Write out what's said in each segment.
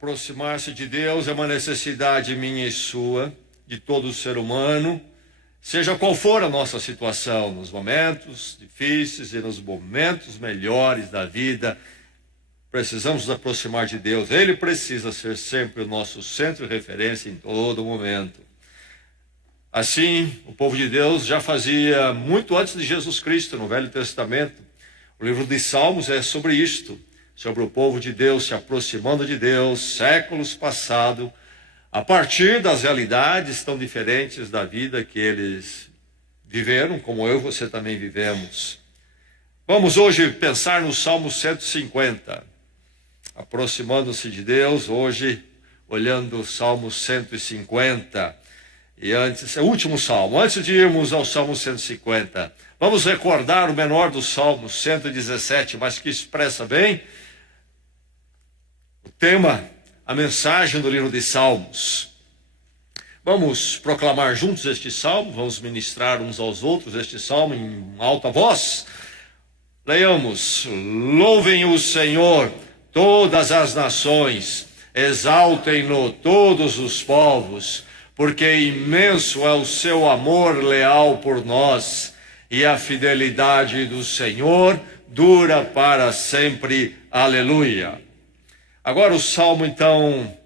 Aproximar-se de Deus é uma necessidade minha e sua, de todo ser humano, seja qual for a nossa situação, nos momentos difíceis e nos momentos melhores da vida, precisamos nos aproximar de Deus. Ele precisa ser sempre o nosso centro de referência em todo momento. Assim, o povo de Deus já fazia muito antes de Jesus Cristo, no Velho Testamento. O livro de Salmos é sobre isto, sobre o povo de Deus se aproximando de Deus, séculos passados, a partir das realidades tão diferentes da vida que eles viveram, como eu e você também vivemos. Vamos hoje pensar no Salmo 150, aproximando-se de Deus, hoje olhando o Salmo 150. E antes, é o último salmo, antes de irmos ao Salmo 150, vamos recordar o menor dos salmos, 117, mas que expressa bem o tema, a mensagem do livro de Salmos. Vamos proclamar juntos este salmo, vamos ministrar uns aos outros este salmo em alta voz. Leiamos: louvem o Senhor todas as nações, exaltem-no todos os povos, porque imenso é o seu amor leal por nós, e a fidelidade do Senhor dura para sempre. Aleluia. Agora o salmo, então,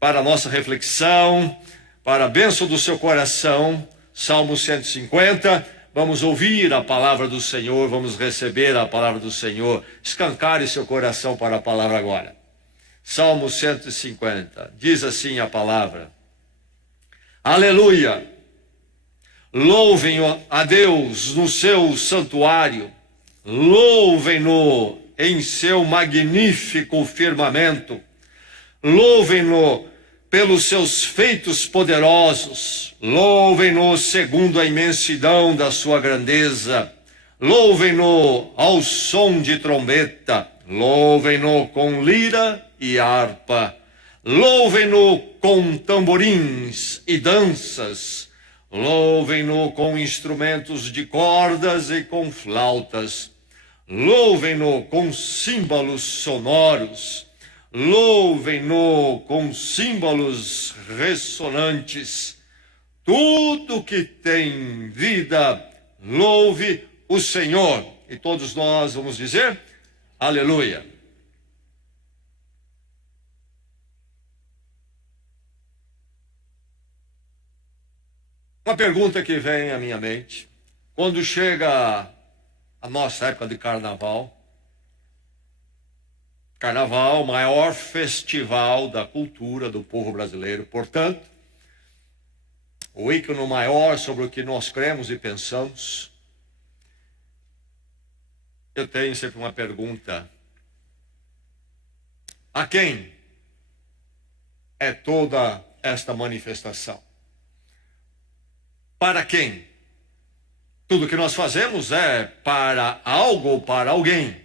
para a nossa reflexão, para a bênção do seu coração, Salmo 150, vamos ouvir a palavra do Senhor, vamos receber a palavra do Senhor. Escancare seu coração para a palavra agora. Salmo 150, diz assim a palavra: Aleluia! Louvem a Deus no seu santuário, louvem-no em seu magnífico firmamento, louvem-no pelos seus feitos poderosos, louvem-no segundo a imensidão da sua grandeza, louvem-no ao som de trombeta, louvem-no com lira e harpa, louvem-no com tamborins e danças, louvem-no com instrumentos de cordas e com flautas, louvem-no com símbolos sonoros, louvem-no com símbolos ressonantes. Tudo que tem vida, louve o Senhor. E todos nós vamos dizer: aleluia. Uma pergunta que vem à minha mente: quando chega a nossa época de carnaval, o maior festival da cultura do povo brasileiro, portanto, o ícone maior sobre o que nós cremos e pensamos, eu tenho sempre uma pergunta: a quem é toda esta manifestação? Para quem? Tudo que nós fazemos é para algo ou para alguém.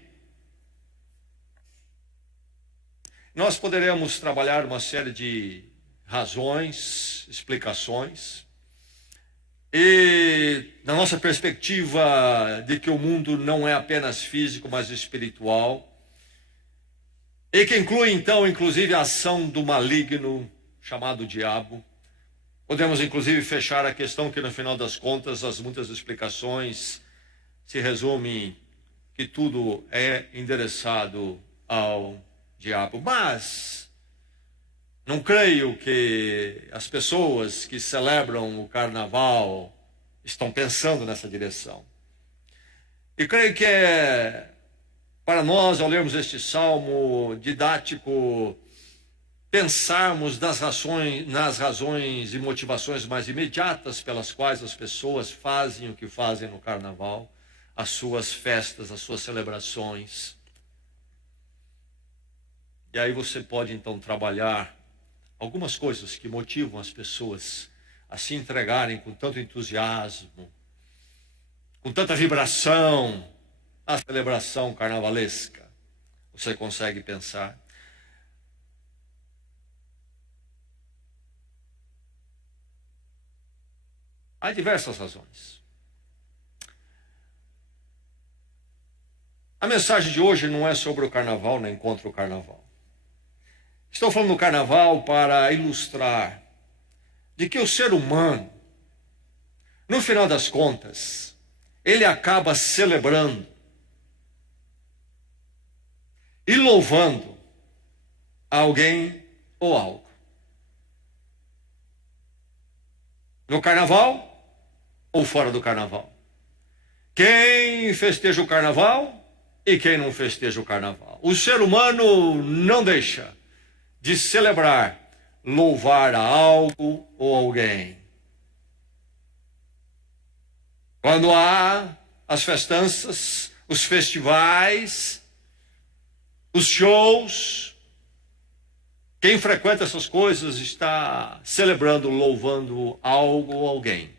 Nós poderemos trabalhar uma série de razões, explicações, e na nossa perspectiva de que o mundo não é apenas físico, mas espiritual, e que inclui então, inclusive, a ação do maligno chamado diabo. Podemos, inclusive, fechar a questão que, no final das contas, as muitas explicações se resumem que tudo é endereçado ao diabo. Mas não creio que as pessoas que celebram o carnaval estão pensando nessa direção. E creio que para nós, ao lermos este salmo didático, pensarmos nas razões e motivações mais imediatas pelas quais as pessoas fazem o que fazem no carnaval, as suas festas, as suas celebrações. E aí você pode então trabalhar algumas coisas que motivam as pessoas a se entregarem com tanto entusiasmo, com tanta vibração à celebração carnavalesca. Você consegue pensar? Há diversas razões. A mensagem de hoje não é sobre o carnaval nem contra o carnaval. Estou falando do carnaval para ilustrar de que o ser humano, no final das contas, ele acaba celebrando e louvando alguém ou algo. No carnaval ou fora do carnaval. Quem festeja o carnaval e quem não festeja o carnaval. O ser humano não deixa de celebrar, louvar a algo ou alguém. Quando há as festanças, os festivais, os shows, quem frequenta essas coisas está celebrando, louvando algo ou alguém.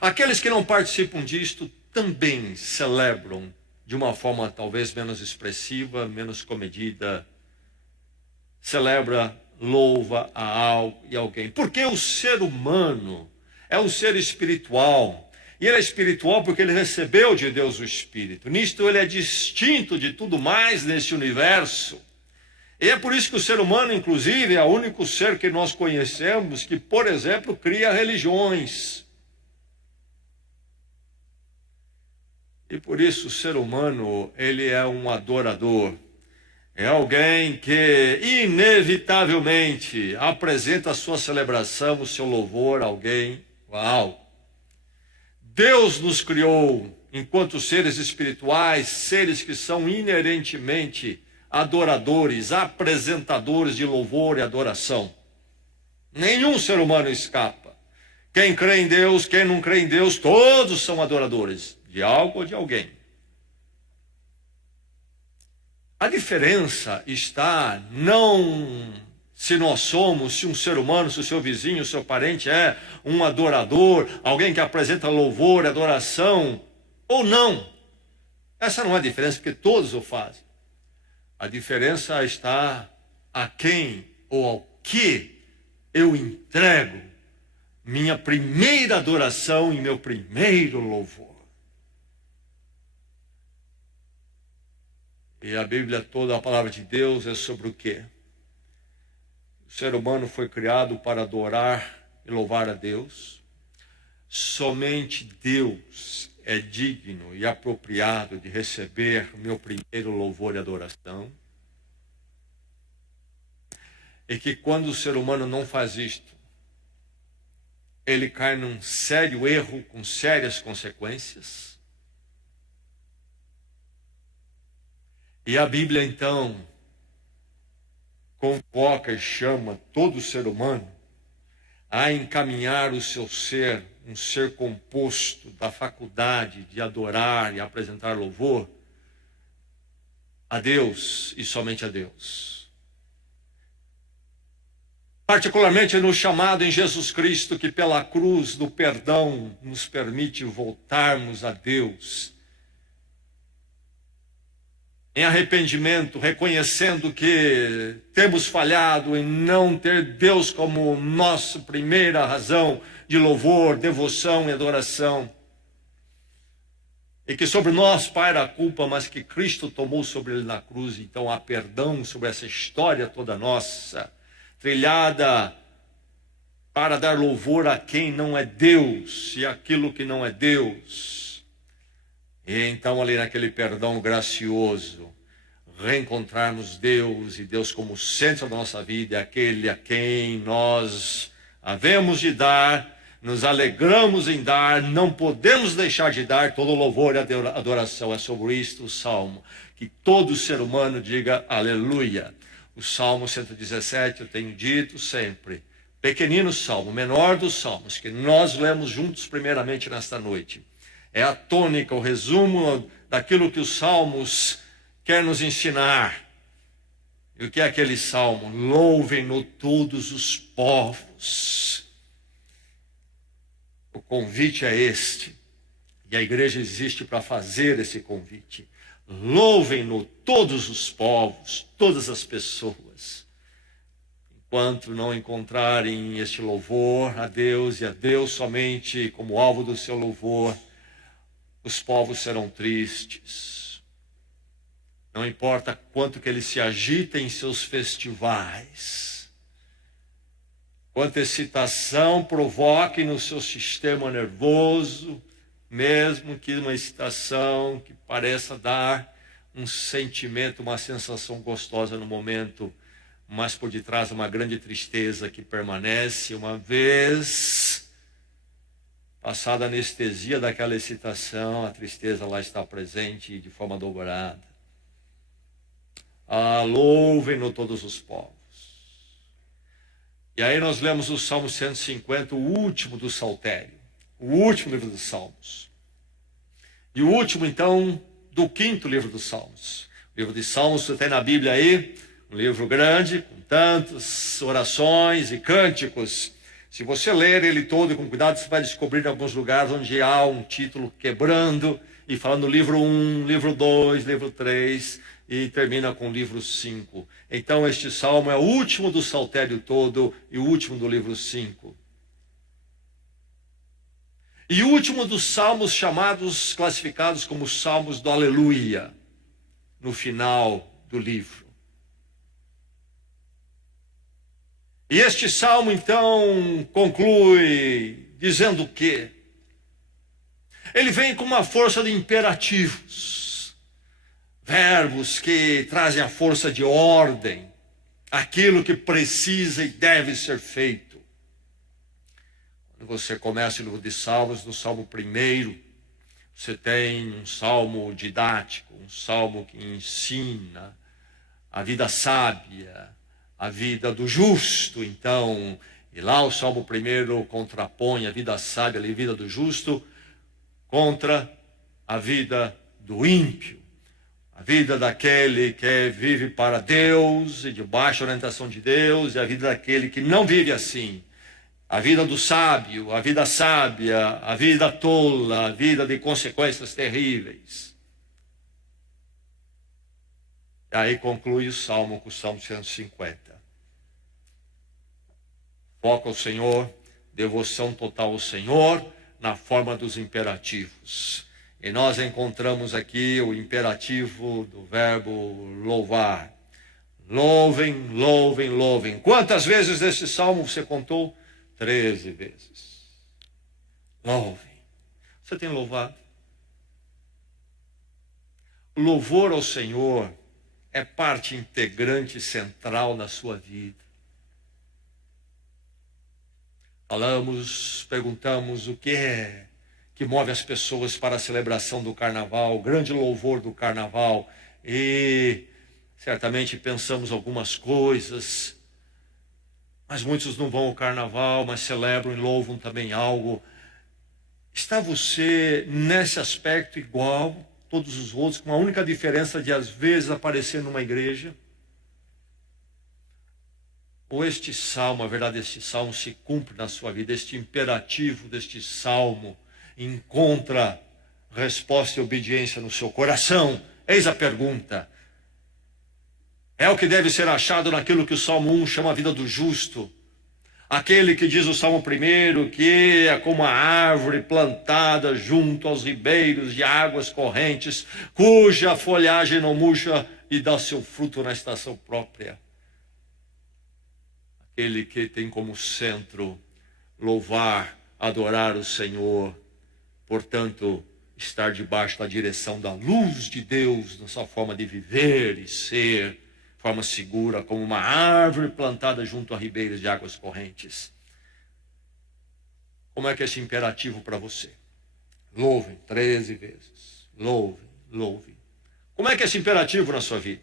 Aqueles que não participam disto também celebram de uma forma talvez menos expressiva, menos comedida. Celebra, louva a algo e alguém. Porque o ser humano é um ser espiritual. E ele é espiritual porque ele recebeu de Deus o Espírito. Nisto ele é distinto de tudo mais nesse universo. E é por isso que o ser humano, inclusive, é o único ser que nós conhecemos que, por exemplo, cria religiões. E por isso o ser humano, ele é um adorador. É alguém que, inevitavelmente, apresenta a sua celebração, o seu louvor a alguém ou a algo. Deus nos criou enquanto seres espirituais, seres que são inerentemente adoradores, apresentadores de louvor e adoração. Nenhum ser humano escapa. Quem crê em Deus, quem não crê em Deus, todos são adoradores de algo ou de alguém. A diferença está não se nós somos, se um ser humano, se o seu vizinho, o seu parente é um adorador, alguém que apresenta louvor, adoração, ou não. Essa não é a diferença, porque todos o fazem. A diferença está a quem ou ao que eu entrego minha primeira adoração e meu primeiro louvor. E a Bíblia toda, a palavra de Deus, é sobre o quê? O ser humano foi criado para adorar e louvar a Deus. Somente Deus é digno e apropriado de receber o meu primeiro louvor e adoração. E que quando o ser humano não faz isto, ele cai num sério erro com sérias consequências. E a Bíblia, então, convoca e chama todo ser humano a encaminhar o seu ser, um ser composto da faculdade de adorar e apresentar louvor a Deus e somente a Deus. Particularmente no chamado em Jesus Cristo, que pela cruz do perdão nos permite voltarmos a Deus em arrependimento, reconhecendo que temos falhado em não ter Deus como nossa primeira razão de louvor, devoção e adoração. E que sobre nós paira a culpa, mas que Cristo tomou sobre ele na cruz. Então há perdão sobre essa história toda nossa, trilhada para dar louvor a quem não é Deus e aquilo que não é Deus. E então ali naquele perdão gracioso, reencontrarmos Deus e Deus como centro da nossa vida, aquele a quem nós havemos de dar, nos alegramos em dar, não podemos deixar de dar todo louvor e adoração. É sobre isto o Salmo, que todo ser humano diga aleluia. O Salmo 117, eu tenho dito sempre, pequenino salmo, menor dos salmos, que nós lemos juntos primeiramente nesta noite. É a tônica, o resumo daquilo que os salmos quer nos ensinar. E o que é aquele salmo? Louvem-no todos os povos. O convite é este. E a igreja existe para fazer esse convite. Louvem-no todos os povos, todas as pessoas. Enquanto não encontrarem este louvor a Deus e a Deus somente como alvo do seu louvor, os povos serão tristes. Não importa quanto que ele se agita em seus festivais, quanta excitação provoque no seu sistema nervoso, mesmo que uma excitação que pareça dar um sentimento, uma sensação gostosa no momento, mas por detrás uma grande tristeza que permanece uma vez passada a anestesia daquela excitação, a tristeza lá está presente de forma dobrada. Louvem-no todos os povos. E aí nós lemos o Salmo 150, o último do Saltério, o último livro dos Salmos. E o último, então, do 5º livro dos Salmos. O livro de Salmos, você tem na Bíblia aí, um livro grande, com tantas orações e cânticos. Se você ler ele todo com cuidado, você vai descobrir em alguns lugares onde há um título quebrando e falando livro 1, livro 2, livro 3 e termina com o livro 5. Então este salmo é o último do saltério todo e o último do livro 5. E o último dos salmos chamados, classificados como salmos do aleluia, no final do livro. E este salmo, então, conclui dizendo que ele vem com uma força de imperativos, verbos que trazem a força de ordem, aquilo que precisa e deve ser feito. Quando você começa o livro de Salmos, no Salmo 1, você tem um salmo didático, um salmo que ensina a vida sábia, a vida do justo, então, e lá o Salmo 1 contrapõe a vida sábia, a vida do justo, contra a vida do ímpio, a vida daquele que vive para Deus e debaixo da orientação de Deus, e a vida daquele que não vive assim, a vida do sábio, a vida sábia, a vida tola, a vida de consequências terríveis. E aí conclui o Salmo com o Salmo 150. Foco ao Senhor, devoção total ao Senhor, na forma dos imperativos. E nós encontramos aqui o imperativo do verbo louvar. Louvem, louvem, louvem. Quantas vezes nesse salmo você contou? 13 vezes. Louvem. Você tem louvado? O louvor ao Senhor é parte integrante central na sua vida. Perguntamos o que é que move as pessoas para a celebração do carnaval, o grande louvor do carnaval, e certamente pensamos algumas coisas, mas muitos não vão ao carnaval, mas celebram e louvam também algo. Está você nesse aspecto igual todos os outros, com a única diferença de às vezes aparecer numa igreja? Ou este salmo, a verdade, este salmo se cumpre na sua vida, este imperativo deste salmo encontra resposta e obediência no seu coração? Eis a pergunta. É o que deve ser achado naquilo que o Salmo 1 chama a vida do justo. Aquele que diz o Salmo 1 que é como a árvore plantada junto aos ribeiros de águas correntes, cuja folhagem não murcha e dá seu fruto na estação própria. Aquele que tem como centro louvar, adorar o Senhor, portanto, estar debaixo da direção da luz de Deus, na sua forma de viver e ser, forma segura, como uma árvore plantada junto a ribeiros de águas correntes. Como é que é esse imperativo para você? Louvem 13 vezes. Louvem, louvem. Como é que é esse imperativo na sua vida?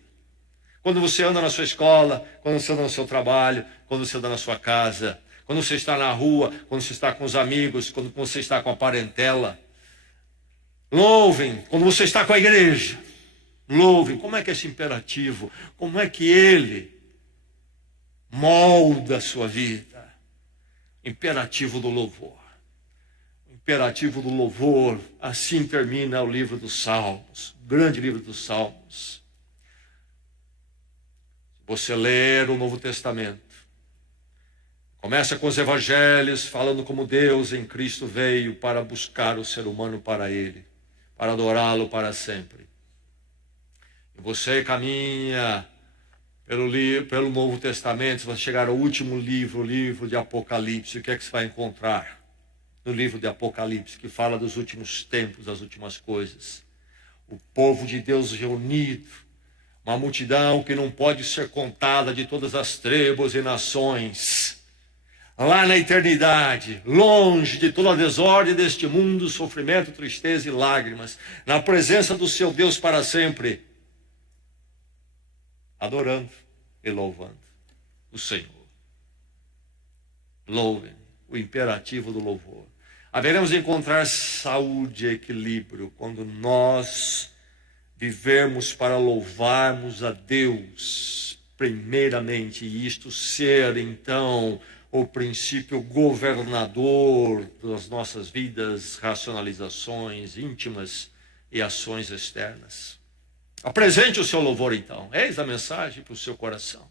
Quando você anda na sua escola, quando você anda no seu trabalho, quando você anda na sua casa, quando você está na rua, quando você está com os amigos, quando você está com a parentela. Louvem quando você está com a igreja. Louvem. Como é que é esse imperativo? Como é que ele molda a sua vida? Imperativo do louvor. Imperativo do louvor. Assim termina o livro dos Salmos, o grande livro dos Salmos. Você ler o Novo Testamento, começa com os evangelhos, falando como Deus em Cristo veio para buscar o ser humano para Ele, para adorá-lo para sempre. Você caminha pelo Novo Testamento, você chegar ao último livro, o livro de Apocalipse, o que é que você vai encontrar no livro de Apocalipse, que fala dos últimos tempos, das últimas coisas? O povo de Deus reunido, uma multidão que não pode ser contada, de todas as tribos e nações, lá na eternidade, longe de toda a desordem deste mundo, sofrimento, tristeza e lágrimas, na presença do seu Deus para sempre, adorando e louvando o Senhor. Louvem, o imperativo do louvor. Haveremos de encontrar saúde e equilíbrio quando nós vivermos para louvarmos a Deus primeiramente, e isto ser então o princípio governador das nossas vidas, racionalizações íntimas e ações externas. Apresente o seu louvor então. Eis a mensagem para o seu coração.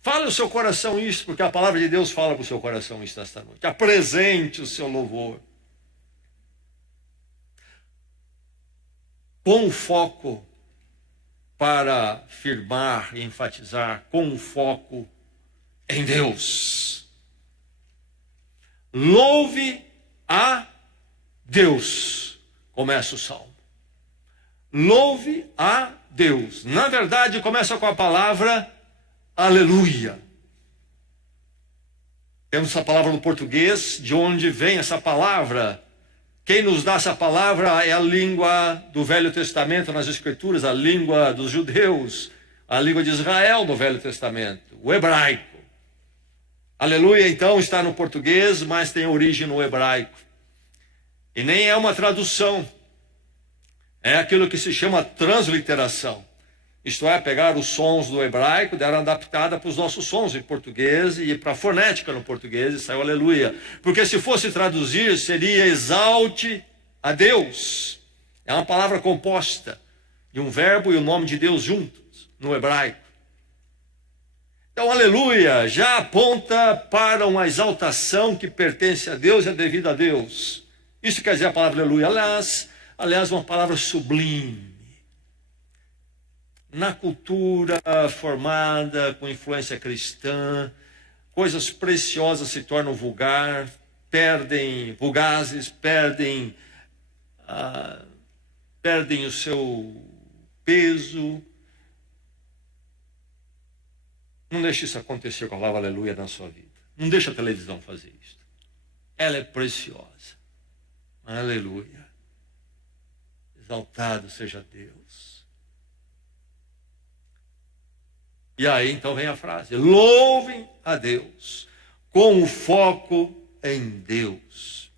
Fale ao seu coração isso, porque a palavra de Deus fala para o seu coração isso nesta noite. Apresente o seu louvor. Com foco para firmar e enfatizar, com foco em Deus. Louve a Deus, começa o salmo. Louve a Deus. Na verdade, começa com a palavra aleluia. Temos essa palavra no português, de onde vem essa palavra. Quem nos dá essa palavra é a língua do Velho Testamento nas Escrituras, a língua dos judeus, a língua de Israel no Velho Testamento, o hebraico. Aleluia, então, está no português, mas tem origem no hebraico. E nem é uma tradução, é aquilo que se chama transliteração. Isto é, pegar os sons do hebraico, deram adaptada para os nossos sons em português e para a fonética no português, e saiu aleluia. Porque se fosse traduzir, seria exalte a Deus. É uma palavra composta de um verbo e o nome de Deus juntos, no hebraico. Então, aleluia já aponta para uma exaltação que pertence a Deus e é devida a Deus. Isso quer dizer a palavra aleluia. Aliás, uma palavra sublime. Na cultura formada com influência cristã, coisas preciosas se tornam vulgazes, perdem o seu peso. Não deixe isso acontecer com a palavra aleluia na sua vida. Não deixe a televisão fazer isso. Ela é preciosa. Aleluia. Exaltado seja Deus. E aí então vem a frase: louvem a Deus, com o foco em Deus.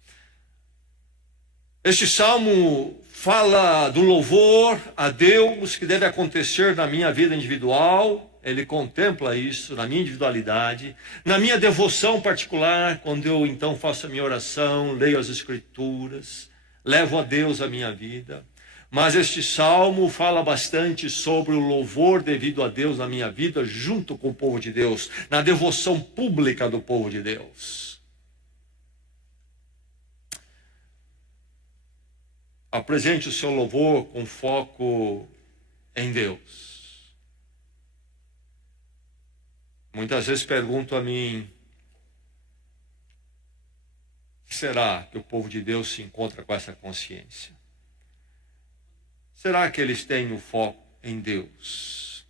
Este salmo fala do louvor a Deus que deve acontecer na minha vida individual. Ele contempla isso na minha individualidade, na minha devoção particular, quando eu então faço a minha oração, leio as Escrituras, levo a Deus a minha vida. Mas este salmo fala bastante sobre o louvor devido a Deus na minha vida, junto com o povo de Deus, na devoção pública do povo de Deus. Apresente o seu louvor com foco em Deus. Muitas vezes pergunto a mim: será que o povo de Deus se encontra com essa consciência? Será que eles têm o foco em Deus?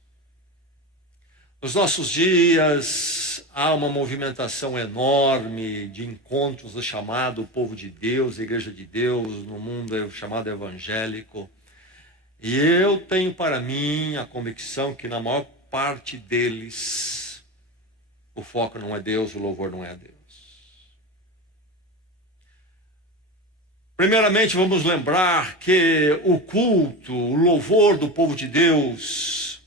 Nos nossos dias, há uma movimentação enorme de encontros do chamado povo de Deus, Igreja de Deus, no mundo chamado evangélico. E eu tenho para mim a convicção que na maior parte deles, o foco não é Deus, o louvor não é a Deus. Primeiramente, vamos lembrar que o culto, o louvor do povo de Deus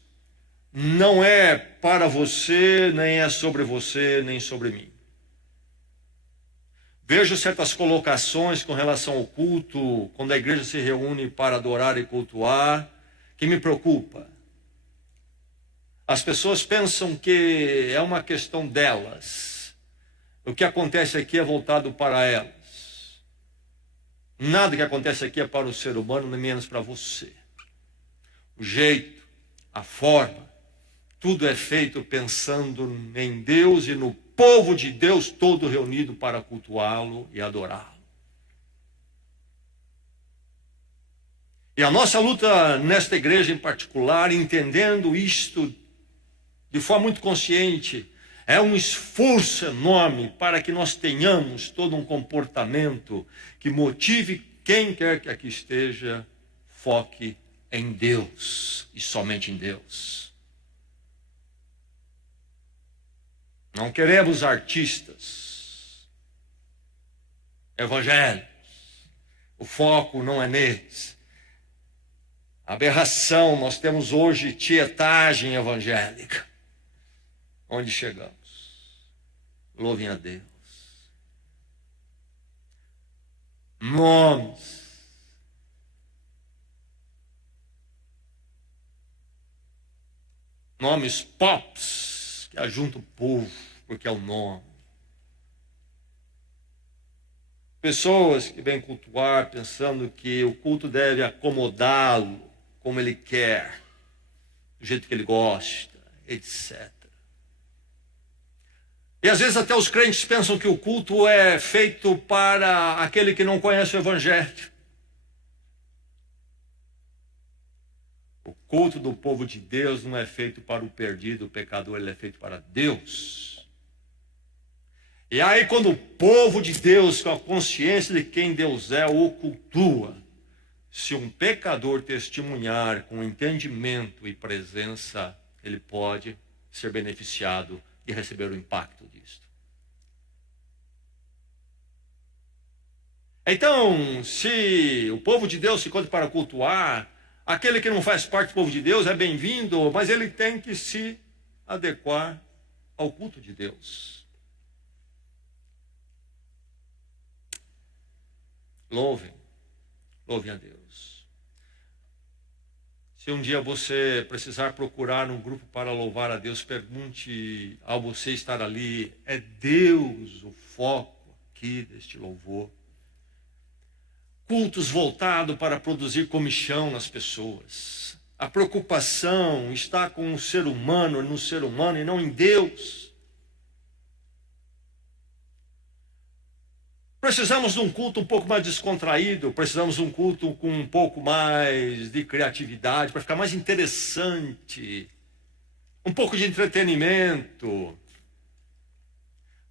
não é para você, nem é sobre você, nem sobre mim. Vejo certas colocações com relação ao culto, quando a igreja se reúne para adorar e cultuar, que me preocupa. As pessoas pensam que é uma questão delas. O que acontece aqui é voltado para elas. Nada que acontece aqui é para o ser humano, nem menos para você. O jeito, a forma. Tudo é feito pensando em Deus e no povo de Deus todo reunido para cultuá-lo e adorá-lo. E a nossa luta nesta igreja em particular, entendendo isto de forma muito consciente, é um esforço enorme para que nós tenhamos todo um comportamento que motive quem quer que aqui esteja, foque em Deus e somente em Deus. Não queremos artistas evangélicos. O foco não é neles. Aberração, nós temos hoje tietagem evangélica. Onde chegamos? Louvem a Deus. Nomes. Nomes pops que ajuntam o povo, porque é o nome. Pessoas que vêm cultuar pensando que o culto deve acomodá-lo como ele quer, do jeito que ele gosta, etc. E às vezes até os crentes pensam que o culto é feito para aquele que não conhece o Evangelho. O culto do povo de Deus não é feito para o perdido, o pecador, ele é feito para Deus. E aí quando o povo de Deus, com a consciência de quem Deus é, o cultua, se um pecador testemunhar com entendimento e presença, ele pode ser beneficiado e receber o impacto disso. Então, se o povo de Deus se encontra para cultuar, aquele que não faz parte do povo de Deus é bem-vindo, mas ele tem que se adequar ao culto de Deus. Louvem a Deus. Se um dia você precisar procurar um grupo para louvar a Deus, pergunte ao você estar ali, é Deus o foco aqui deste louvor? Cultos voltados para produzir comichão nas pessoas. A preocupação está com o ser humano, no ser humano e não em Deus. Precisamos de um culto um pouco mais descontraído, precisamos de um culto com um pouco mais de criatividade, para ficar mais interessante, um pouco de entretenimento.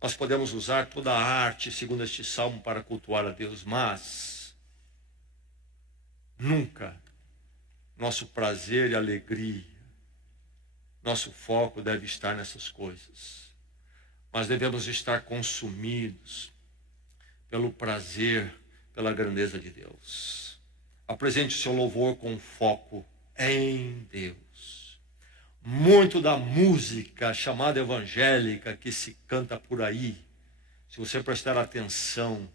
Nós podemos usar toda a arte, segundo este salmo, para cultuar a Deus, mas nunca nosso prazer e alegria, nosso foco deve estar nessas coisas. Mas devemos estar consumidos pelo prazer, pela grandeza de Deus. Apresente o seu louvor com foco em Deus. Muito da música chamada evangélica que se canta por aí, se você prestar atenção,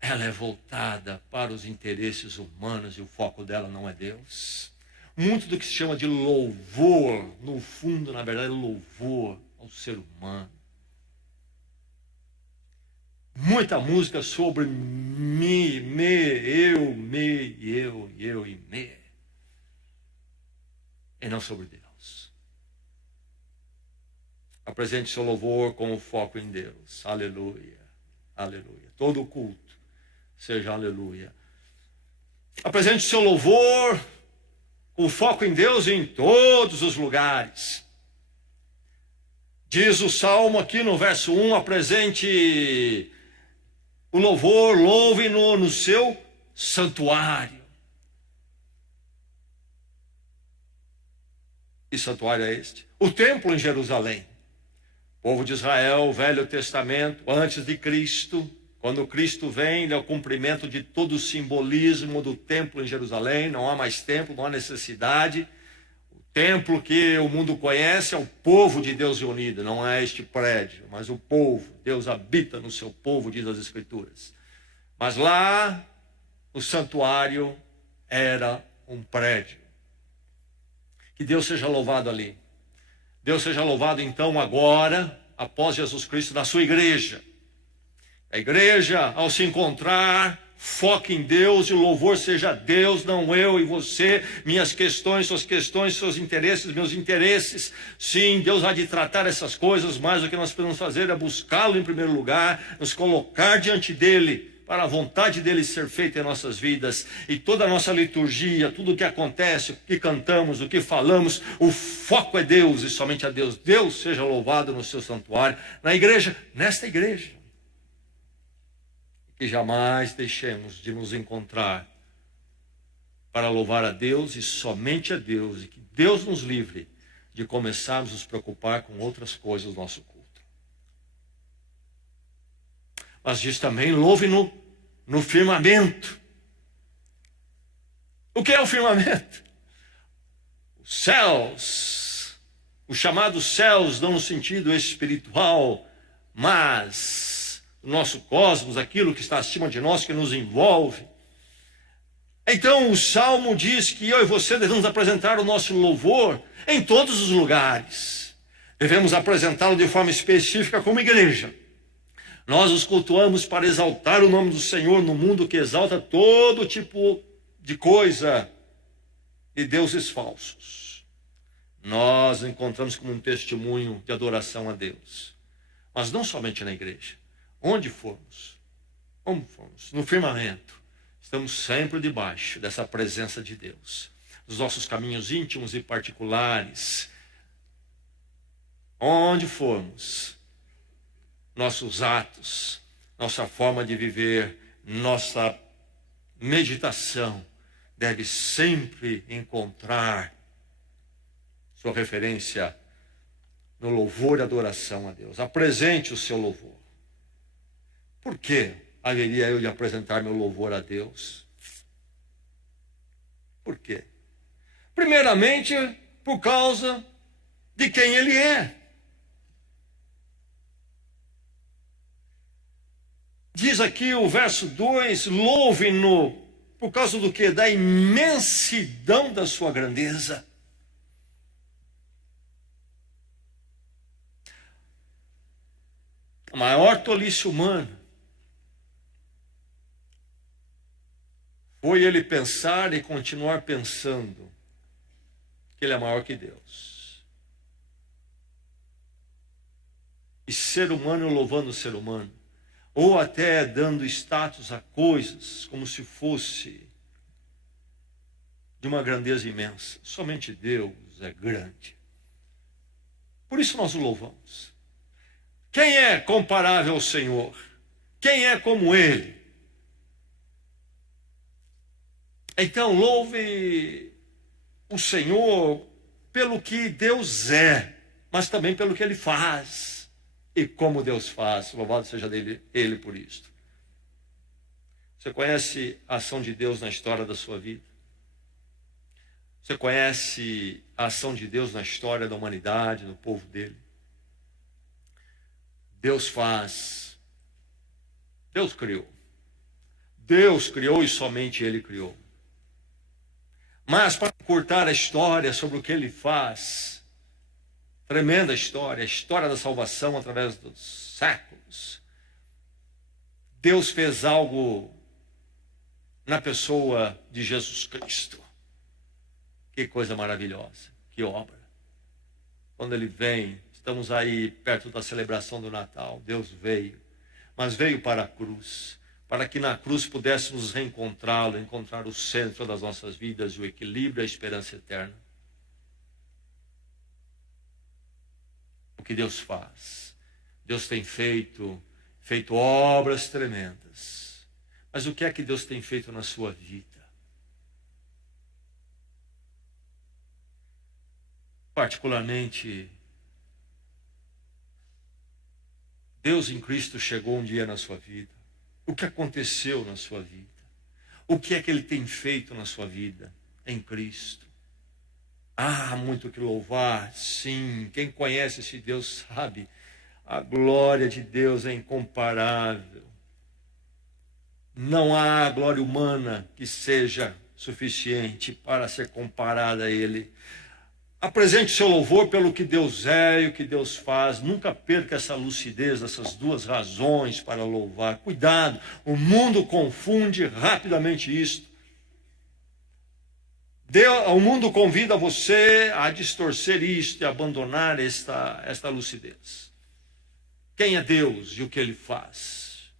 ela é voltada para os interesses humanos e o foco dela não é Deus. Muito do que se chama de louvor, no fundo, na verdade, é louvor ao ser humano. Muita música sobre me, eu e me. E não sobre Deus. Apresente seu louvor com o foco em Deus. Aleluia, aleluia. Todo o culto seja aleluia. Apresente seu louvor com foco em Deus em todos os lugares. Diz o Salmo aqui no verso 1, apresente o louvor, louve-no no seu santuário. Que santuário é este? O templo em Jerusalém. O povo de Israel, Velho Testamento, antes de Cristo, quando Cristo vem, ele é o cumprimento de todo o simbolismo do templo em Jerusalém, não há mais templo, não há necessidade. O templo que o mundo conhece é o povo de Deus reunido, não é este prédio, mas o povo. Deus habita no seu povo, diz as Escrituras. Mas lá, o santuário era um prédio. Que Deus seja louvado ali. Deus seja louvado então agora, após Jesus Cristo, na sua igreja. A igreja, ao se encontrar foque em Deus e o louvor seja Deus, não eu e você, minhas questões, seus interesses, meus interesses. Sim, Deus há de tratar essas coisas, mas o que nós podemos fazer é buscá-lo em primeiro lugar, nos colocar diante dele, para a vontade dele ser feita em nossas vidas. E toda a nossa liturgia, tudo o que acontece, o que cantamos, o que falamos, o foco é Deus e somente a Deus. Deus seja louvado no seu santuário, na igreja, nesta igreja. Que jamais deixemos de nos encontrar para louvar a Deus e somente a Deus, e que Deus nos livre de começarmos a nos preocupar com outras coisas do nosso culto. Mas diz também, louve no firmamento. O que é o firmamento? Os céus, os chamados céus, não no sentido espiritual, mas o nosso cosmos, aquilo que está acima de nós, que nos envolve. Então o Salmo diz que eu e você devemos apresentar o nosso louvor em todos os lugares. Devemos apresentá-lo de forma específica como igreja. Nós os cultuamos para exaltar o nome do Senhor no mundo que exalta todo tipo de coisa e deuses falsos. Nós encontramos como um testemunho de adoração a Deus. Mas não somente na igreja. Onde formos, no firmamento, estamos sempre debaixo dessa presença de Deus. Nos nossos caminhos íntimos e particulares. Onde formos, nossos atos, nossa forma de viver, nossa meditação deve sempre encontrar sua referência no louvor e adoração a Deus. Apresente o seu louvor. Por que haveria eu de apresentar meu louvor a Deus? Por quê? Primeiramente, por causa de quem Ele é. Diz aqui o verso 2, louve-no, por causa do quê? Da imensidão da sua grandeza. A maior tolice humana foi ele pensar e continuar pensando que ele é maior que Deus. E ser humano louvando o ser humano. Ou até dando status a coisas como se fosse de uma grandeza imensa. Somente Deus é grande. Por isso nós o louvamos. Quem é comparável ao Senhor? Quem é como Ele? Então louve o Senhor pelo que Deus é, mas também pelo que Ele faz. E como Deus faz, louvado seja Ele por isto. Você conhece a ação de Deus na história da sua vida? Você conhece a ação de Deus na história da humanidade, do povo dele? Deus faz. Deus criou. Deus criou e somente Ele criou. Mas para encurtar a história sobre o que Ele faz, tremenda história, a história da salvação através dos séculos. Deus fez algo na pessoa de Jesus Cristo. Que coisa maravilhosa, que obra. Quando Ele vem, estamos aí perto da celebração do Natal, Deus veio, mas veio para a cruz, para que na cruz pudéssemos reencontrá-lo, encontrar o centro das nossas vidas, o equilíbrio e a esperança eterna. O que Deus faz? Deus tem feito obras tremendas. Mas o que é que Deus tem feito na sua vida? Particularmente, Deus em Cristo chegou um dia na sua vida. O que aconteceu na sua vida? O que é que Ele tem feito na sua vida em Cristo? Há muito que louvar, sim. Quem conhece esse Deus sabe. A glória de Deus é incomparável. Não há glória humana que seja suficiente para ser comparada a Ele. Apresente seu louvor pelo que Deus é e o que Deus faz. Nunca perca essa lucidez, essas duas razões para louvar. Cuidado, o mundo confunde rapidamente isto. O mundo convida você a distorcer isto e abandonar esta lucidez. Quem é Deus e o que Ele faz?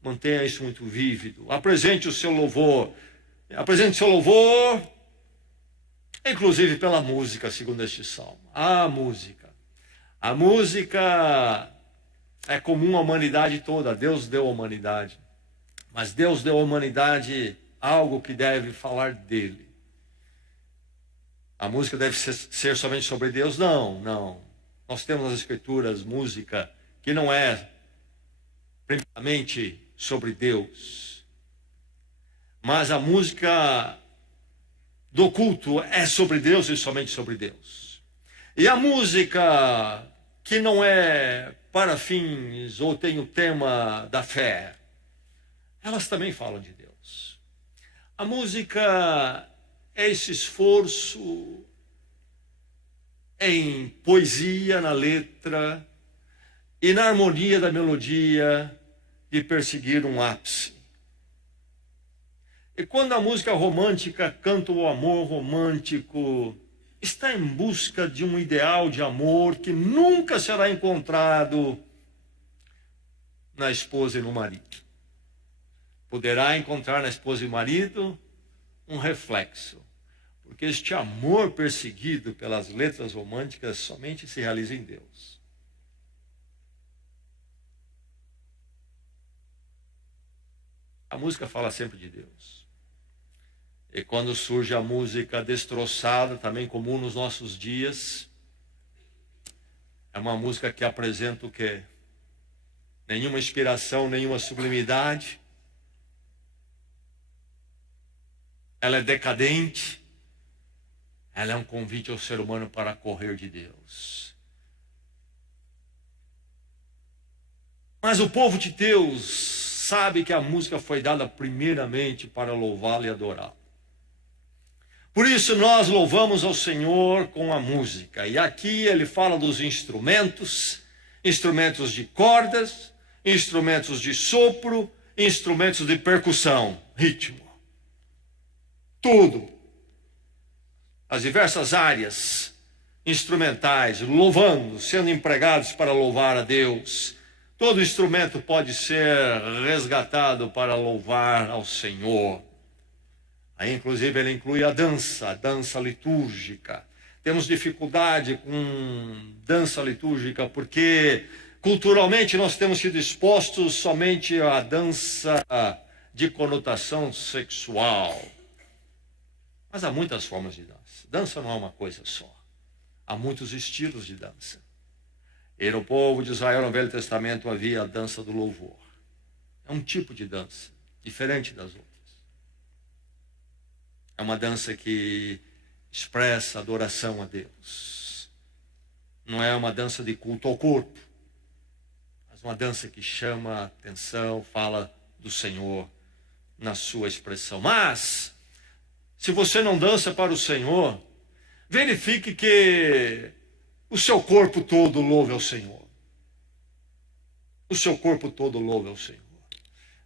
Mantenha isso muito vívido. Apresente o seu louvor. Apresente seu louvor, inclusive pela música, segundo este salmo. A música. A música é comum à humanidade toda. Deus deu à humanidade. Mas Deus deu à humanidade algo que deve falar dele. A música deve ser somente sobre Deus? Não, não. Nós temos nas Escrituras música que não é primeiramente sobre Deus. Mas a música do culto é sobre Deus e somente sobre Deus. E a música que não é para fins ou tem o tema da fé, elas também falam de Deus. A música é esse esforço em poesia, na letra e na harmonia da melodia de perseguir um ápice. E quando a música romântica canta o amor romântico, está em busca de um ideal de amor que nunca será encontrado na esposa e no marido. Poderá encontrar na esposa e marido um reflexo, porque este amor perseguido pelas letras românticas somente se realiza em Deus. A música fala sempre de Deus. E quando surge a música destroçada, também comum nos nossos dias, é uma música que apresenta o quê? Nenhuma inspiração, nenhuma sublimidade. Ela é decadente. Ela é um convite ao ser humano para correr de Deus. Mas o povo de Deus sabe que a música foi dada primeiramente para louvá-lo e adorá-lo. Por isso nós louvamos ao Senhor com a música. E aqui ele fala dos instrumentos, instrumentos de cordas, instrumentos de sopro, instrumentos de percussão, ritmo. Tudo. As diversas áreas instrumentais, louvando, sendo empregados para louvar a Deus. Todo instrumento pode ser resgatado para louvar ao Senhor. Aí, inclusive, ele inclui a dança litúrgica. Temos dificuldade com dança litúrgica porque, culturalmente, nós temos sido expostos somente à dança de conotação sexual. Mas há muitas formas de dança. Dança não é uma coisa só. Há muitos estilos de dança. E no povo de Israel, no Velho Testamento, havia a dança do louvor. É um tipo de dança, diferente das outras. É uma dança que expressa adoração a Deus. Não é uma dança de culto ao corpo, mas uma dança que chama a atenção, fala do Senhor na sua expressão. Mas se você não dança para o Senhor, verifique que o seu corpo todo louve ao Senhor. O seu corpo todo louve ao Senhor.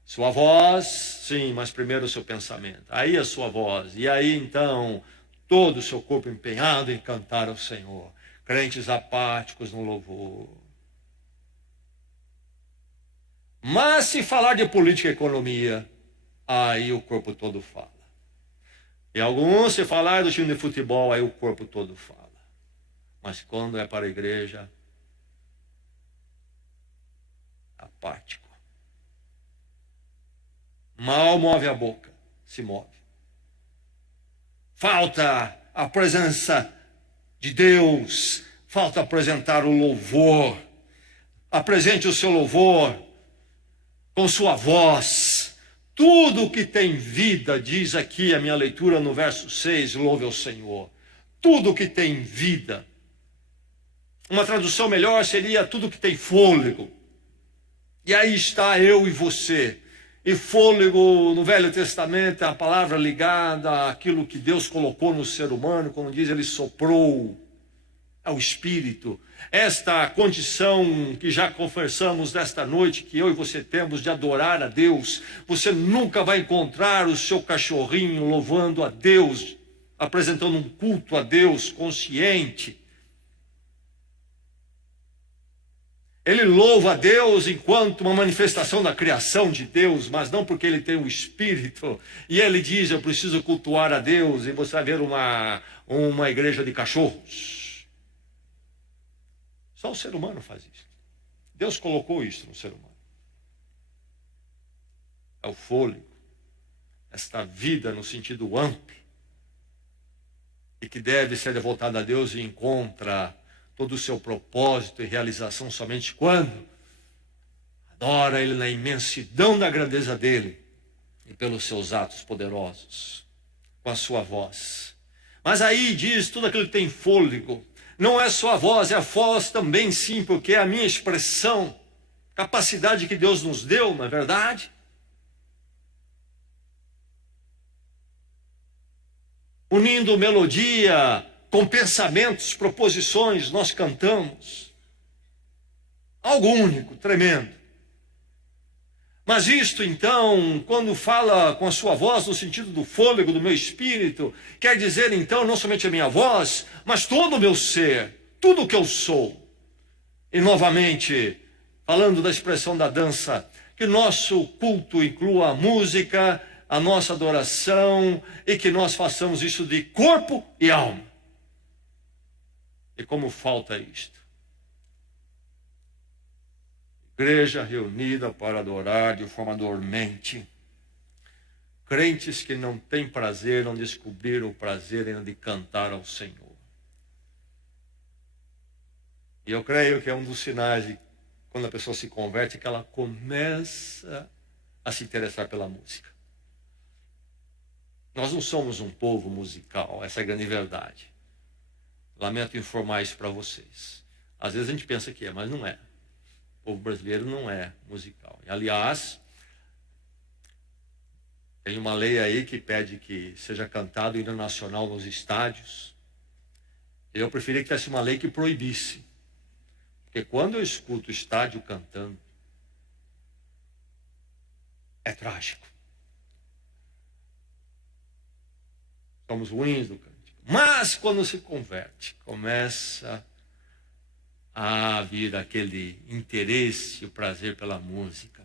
Sua voz, sim, mas primeiro o seu pensamento. Aí a sua voz. E aí então, todo o seu corpo empenhado em cantar ao Senhor. Crentes apáticos no louvor. Mas se falar de política e economia, aí o corpo todo fala. E alguns, se falar do time de futebol, aí o corpo todo fala. Mas quando é para a igreja, apático. Mal move a boca, se move. Falta a presença de Deus, falta apresentar o louvor. Apresente o seu louvor com sua voz. Tudo que tem vida, diz aqui a minha leitura no verso 6, louve ao Senhor. Tudo que tem vida. Uma tradução melhor seria tudo que tem fôlego. E aí está eu e você. E fôlego no Velho Testamento é a palavra ligada àquilo que Deus colocou no ser humano, quando diz ele soprou. ao Espírito, esta condição que já conversamos nesta noite, que eu e você temos de adorar a Deus. Você nunca vai encontrar o seu cachorrinho louvando a Deus, apresentando um culto a Deus consciente. Ele louva a Deus enquanto uma manifestação da criação de Deus, mas não porque ele tem um espírito. E ele diz, eu preciso cultuar a Deus, e você vai ver uma igreja de cachorros. Só o ser humano faz isso. Deus colocou isso no ser humano. É o fôlego, esta vida no sentido amplo, e que deve ser devotada a Deus e encontra todo o seu propósito e realização somente quando adora Ele na imensidão da grandeza dEle e pelos seus atos poderosos, com a sua voz. Mas aí diz, tudo aquilo que tem fôlego, não é só a voz, é a voz também sim, porque é a minha expressão, capacidade que Deus nos deu, não é verdade? Unindo melodia com pensamentos, proposições, nós cantamos. Algo único, tremendo. Mas isto, então, quando fala com a sua voz, no sentido do fôlego do meu espírito, quer dizer, então, não somente a minha voz, mas todo o meu ser, tudo o que eu sou. E, novamente, falando da expressão da dança, que nosso culto inclua a música, a nossa adoração, e que nós façamos isso de corpo e alma. E como falta isto? Igreja reunida para adorar de forma dormente. Crentes que não têm prazer, não descobriram o prazer ainda de cantar ao Senhor. E eu creio que é um dos sinais de quando a pessoa se converte, que ela começa a se interessar pela música. Nós não somos um povo musical, essa é a grande verdade. Lamento informar isso para vocês. Às vezes a gente pensa que é, mas não é. O povo brasileiro não é musical. E, aliás, tem uma lei aí que pede que seja cantado o hino nacional nos estádios. Eu preferia que tivesse uma lei que proibisse. Porque quando eu escuto o estádio cantando, é trágico. Somos ruins do canto. Mas quando se converte, começa a vir aquele interesse, o prazer pela música.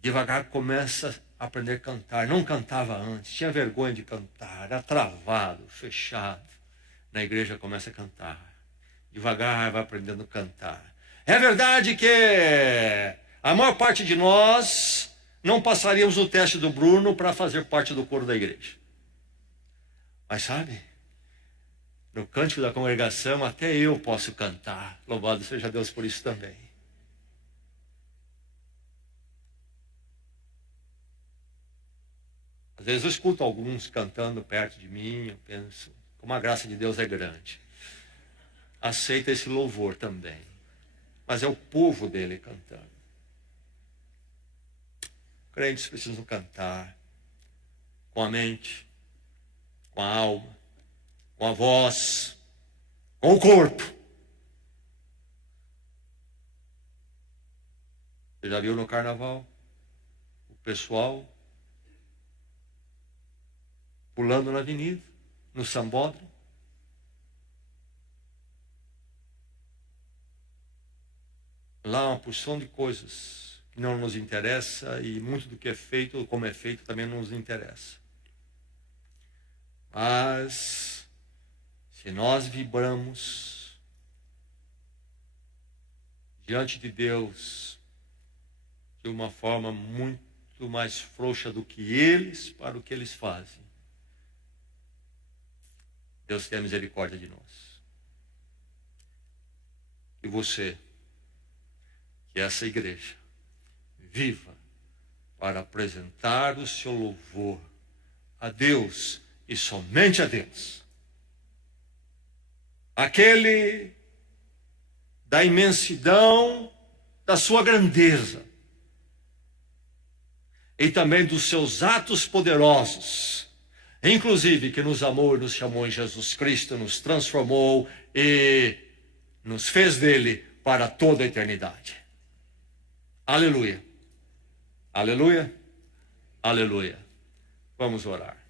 Devagar começa a aprender a cantar. Não cantava antes, tinha vergonha de cantar, era travado, fechado. Na igreja começa a cantar. Devagar vai aprendendo a cantar. É verdade que a maior parte de nós não passaríamos no teste do Bruno para fazer parte do coro da igreja. Mas sabe, no cântico da congregação até eu posso cantar. Louvado seja Deus por isso também. Às vezes eu escuto alguns cantando perto de mim, eu penso, como a graça de Deus é grande. Aceita esse louvor também. Mas é o povo dele cantando. Crentes precisam cantar com a mente, com a alma, com a voz, com o corpo. Você já viu no carnaval o pessoal pulando na avenida, no sambódromo? Lá uma porção de coisas que não nos interessa e muito do que é feito, como é feito, também não nos interessa. Mas, se nós vibramos diante de Deus de uma forma muito mais frouxa do que eles, para o que eles fazem, Deus tenha misericórdia de nós. E você, que essa igreja viva para apresentar o seu louvor a Deus e somente a Deus. Aquele da imensidão da sua grandeza e também dos seus atos poderosos, inclusive que nos amou e nos chamou em Jesus Cristo, nos transformou e nos fez dele para toda a eternidade. Aleluia. Aleluia. Aleluia. Vamos orar.